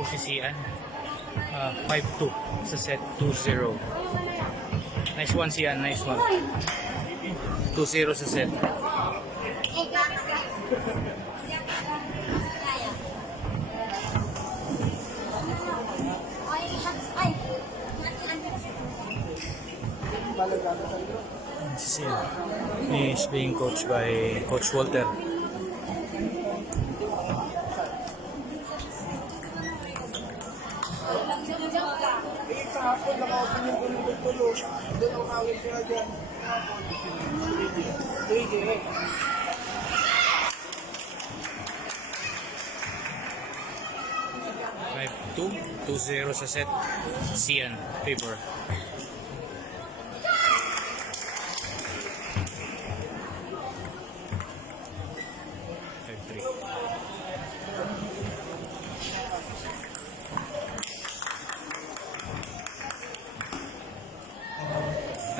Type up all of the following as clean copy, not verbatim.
po si Sian. 5-2 sa set 2-0. Nice one Sian, nice one. 2-0 sa set. Si Sian is being coached by Coach Walter. Kahapon naka-open yung gulong ng tulog. Doon ang awit siya dyan. Kahapon. 5-2, 2-0 sa set. Sian, favor.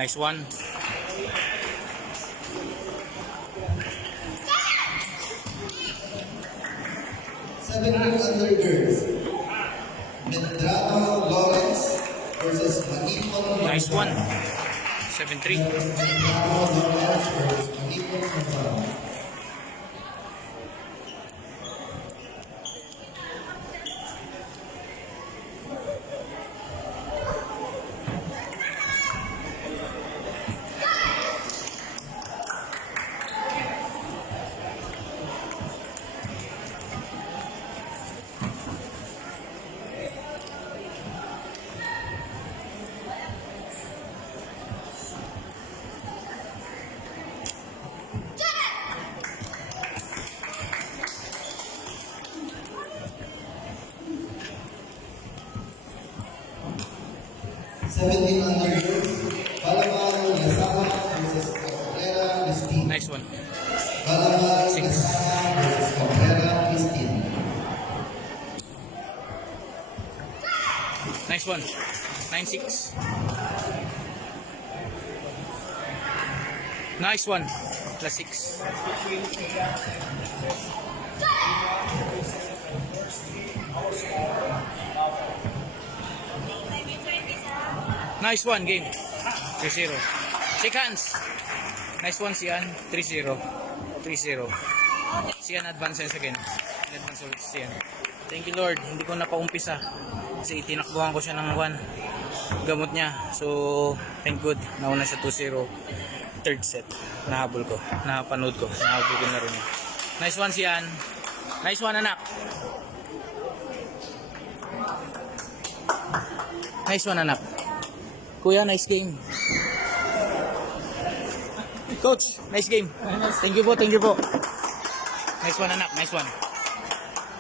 Nice one. Seven under girls. Medrano Lawrence versus Manipon. Nice one. 7-3. Medrano Lawrence versus Manipon Medrano. Seventeen under girls. Balaman Yasama versus Cabrera Christine. Nice one. Balaman 6. Yasama versus Cabrera Christine. Nice one. 9-6. Nice one. Plus 6. Nice one, game. 3-0. Shake hands. Nice one, Sian. 3-0. 3-0. Sian advances again. Advance ulit si Sian. Thank you Lord. Hindi ko napaumpisa. Kasi itinakbuhan ko siya ng gamot niya. So, thank good. Nauna siya 2-0. Third set. Nahabol ko. Napanood ko. Nahabol ko na rin. Nice one, Sian. Nice one, anak. Nice one, anak. Kuya, nice game. Coach, nice game. Thank you po, thank you po. Nice one, anak. Nice one.